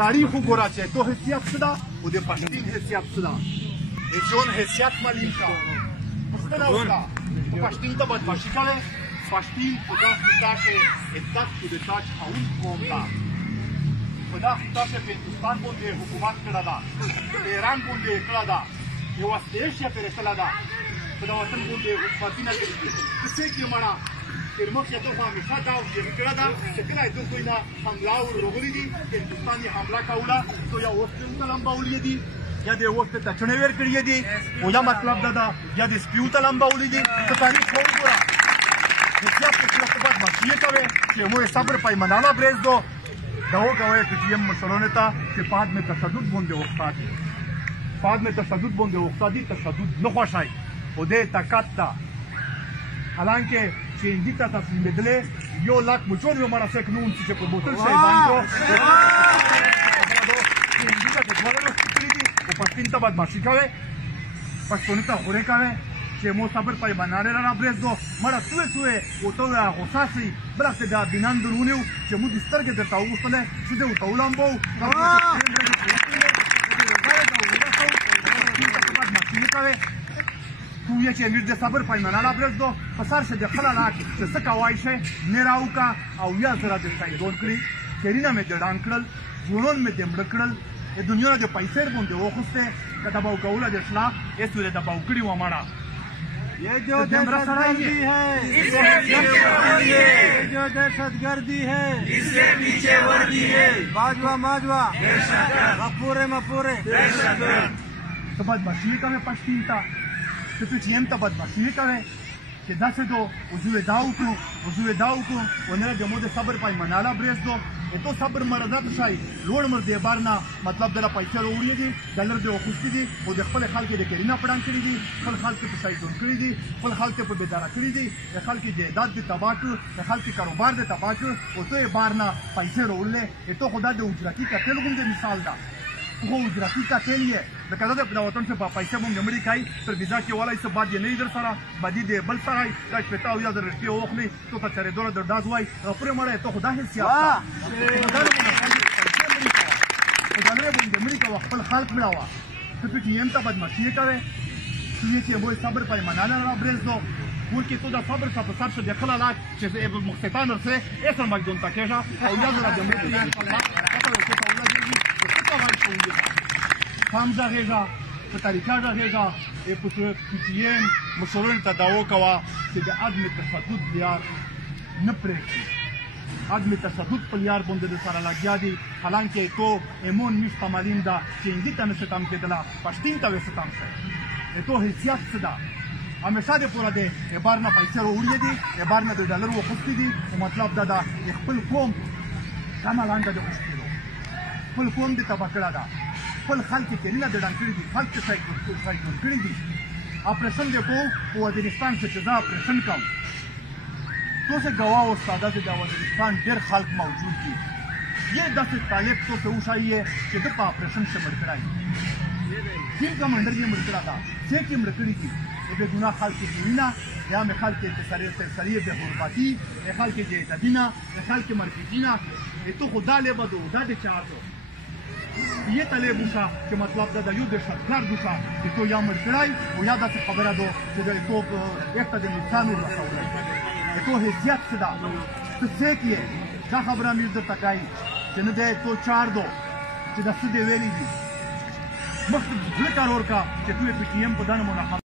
تاریخ وګوره چې تو حیثیت څه ده او د پښتون حیثیت څه ده د ژوند حیثیت معلوم شه پوښتنه وکړه پښتون ته بدمعشي کوې پښتون په داسې تاسې عزت خو د تاج خاوند قوم ده په داسې تاسې په هندوستان باندې حکومت کړې ده په ایران باندې یې کړې ده یوه سټیشیا پرې کړې ده په د وطن باندې حکومتونه کړي دي ته څه کې مړه تر مخکې ته خو همیشه دا کړې ده چې کله یې دوی نه حمله ور راغلي دي چې هندوستان یې حمله کوله تو یا اوس ته لمبولي دي یا د اوس ته دچڼې ور کړي دي او یا مطلب دا ده یا د سپیو ته لمبولي دي ته تاریخ خو وګوره حیثیت په صورت باید مشیه کوې چې موږ صبر پیمانه پرېږدو دا وکوئ پی ټي ایم مشرانو ته چې فاد میں تشدد باندې افتادي فاد میں تشدد باندې افتادي تشدد نه خوښوي او دې طاقت ته حالانکه چې هندي ته تسلیمېدلې 1,00,000 مچون یو مرسک نون چې په بوتل شي باندې هندي ته ځوانانو کړي دي او پښتون ته بدمعشي کوي پښتون ته خورې کوي چې مو صبر پیمانه را پرېږدو مړه سوې او ته غوسه سي برخه دا بینان درونیو چې موږ سترګې درته وغوښتلې چې دې ورته ولامبو تو یې چې امیر د صبر پیمانه را پرېږدو په سر شه د خله لاک چې څه کوای شي نه راوکه او یا زره د شهیدون کړي کیرینه مې د ډان کړل ژوندون مې د مړه کړل د دنیا د پیسې باندې وخوسته که دباو کوله د اصلاح یې سوې دباو کړي و مړه ये जो दहशतगर्दी है ये जो दहशतगर्दी है इससे पीछे वर्दी है माजवा माजवा मपूरे मपूरे तो बदमाशी करे पश्चिम ता तो पीटीएम ता बदमाशी करे कि दस दो उजुए दाऊ को उन्हें जमो दे सब्र पाई मनाला ब्रेस दो ये तो सब्र मरदत शाही लोड मर दे बारना मतलब दरा पैसे रोड़ी दी डॉलर दे खुशी दी वो दे खपल खाल के दे केरिना पड़ान करी दी खपल खाल के पैसा जोड़ करी दी खपल खाल के पर बेदारा करी दी ये खाल की जायदाद दे तबाक ये खाल के कारोबार दे तबाक वो तो ये बारना पैसे रोड़ ले ये तो खुदा दे उजरती का तेल गुम दे मिसाल दा वो उजरती का तेल ये कहता था वतन से पैसे मुंग जमड़ी खाई फिर वीजा के वाला इस बात ये नहीं इधर सारा बाजी दे बल सारा काश पेता हुआ दर रस्ती ओखली तो का चरे दौरा दरदाज हुआ पूरे मरे तो खुदा है सियासा खुदा ने जमड़ी का वक्त खाल मिला हुआ तो पीटीएम ता बदमाशी करे तो ये कि वो सब्र पाई मनाना ना ब्रेस दो वो कि तो दा सब्र का प्रसार से देखला ला कि मुख्तान से ऐसा मजदूर तकेजा और या जरा जमड़ी حمزه غیږه په طریقه غیږه په پټین مشورون ته داو کوا چې د عدم تشدد بیار نه پرېږدي عدم تشدد په لیار باندې د سره لګیا دي حالانکه تو ایمون میشته معلوم ده چې هندي ته نه ستم کېدله پښتون ته ستم شي تو حیثیت څه ده همیشه د پوره دی بار نه پیسې راوړي دي بار نه د ډالر وخوستي دي مطلب دا ده خپل قوم کمه لاندې د خوشکېدو خپل قوم دې تباه کړی ده خپل خلک یې کېرینه د ډان کړي دي خلک یې سایکلون کړي دي اپریشن دی کو په وزیرستان کې چې زه اپریشن کوم تو سے گواہ استاد سے د وزیرستان ډېر خلک موجود دي یہ داسې طالب تو سے وښایي چې د په اپریشن سے مړ کړی ټیم کمانډر یې مړ کړی ده څوک یې مړ کړي دي بې ګناه خلک یې وینه یا مې خلک یې سریع بې حرمتي خلک یې جهتدینه خلک یې مرکزینه تو خدا لیبه دو دا د چاهتو یہ تلے بوشا کہ مطلب دا یو دے شرکار دوشا کہ تو یا مر کرائی او یا دا خبر دو کہ تو ایک تا دے نقصان رسول ہے تو حیثیت صدا تو سے کیے کا خبر امیر در تکائی کہ نہ دے تو چار دو کہ دا سدے ویلی دی مخت ذکر اور کا کہ تو پی ٹی ایم پدان منحم